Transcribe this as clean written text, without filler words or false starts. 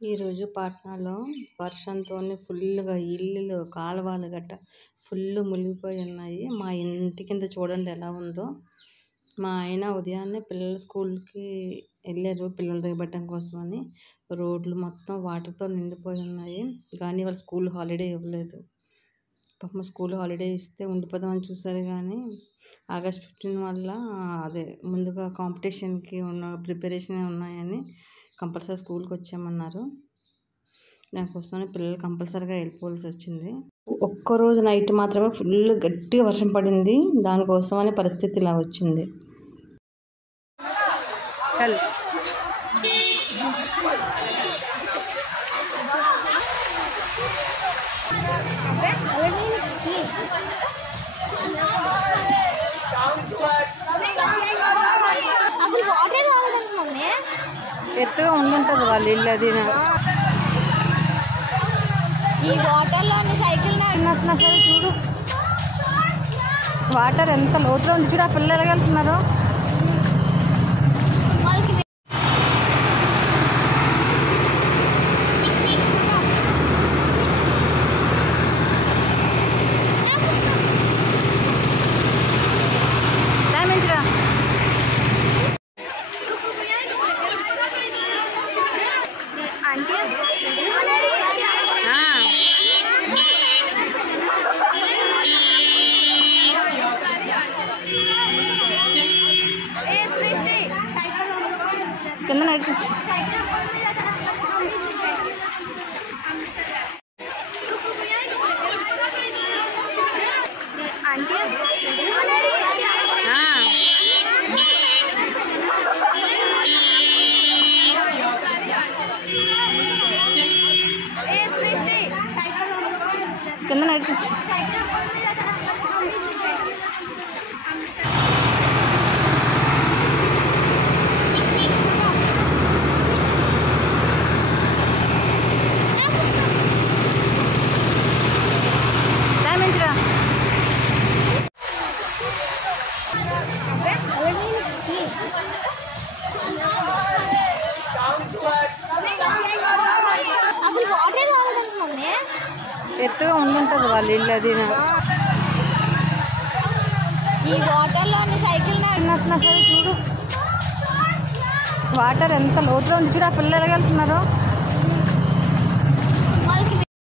ఈరోజు పాట్నాలో వర్షంతో ఫుల్గా ఇల్లులు కాలువలు గట్ట ఫుల్ మునిగిపోయి ఉన్నాయి. మా ఇంటి కింద చూడండి ఎలా ఉందో. మా ఆయన ఉదయాన్నే పిల్లలు స్కూల్కి వెళ్ళారు పిల్లలు దిగబెట్టడం కోసం అని. రోడ్లు మొత్తం వాటర్తో నిండిపోయి ఉన్నాయి. కానీ వాళ్ళ స్కూల్ హాలిడే ఇవ్వలేదు. పాపం స్కూల్ హాలిడే ఇస్తే ఉండిపోదామని చూసారు కానీ ఆగస్ట్ 15 వల్ల అదే ముందుగా కాంపిటీషన్కి ఉన్న ప్రిపరేషన్ ఉన్నాయని కంపల్సరీ స్కూల్కి వచ్చామన్నారు. దానికోసమని పిల్లలు కంపల్సరీగా వెళ్ళిపోవాల్సి వచ్చింది. ఒక్కరోజు నైట్ మాత్రమే ఫుల్ గట్టిగా వర్షం పడింది. దానికోసమని పరిస్థితి ఇలా వచ్చింది. ఎత్తుగా ఉండుంటుంది వాళ్ళ ఇల్లు. అది ఈ వాటర్లో సైకిల్ సరే చూడు, వాటర్ ఎంత లోతులో ఉంది చూడు. ఆ పిల్లలు వెళ్తున్నారు. కింద నడిచొచ్చు. కింద నడిచొచ్చు. ఎత్తుగా ఉండుంటుంది వాళ్ళ ఇల్లు. అది ఈ వాటర్లో సైకిల్ సరే చూడు, వాటర్ ఎంత లోతులో ఉంది చూడు. ఆ పిల్లలు వెళ్తున్నారు.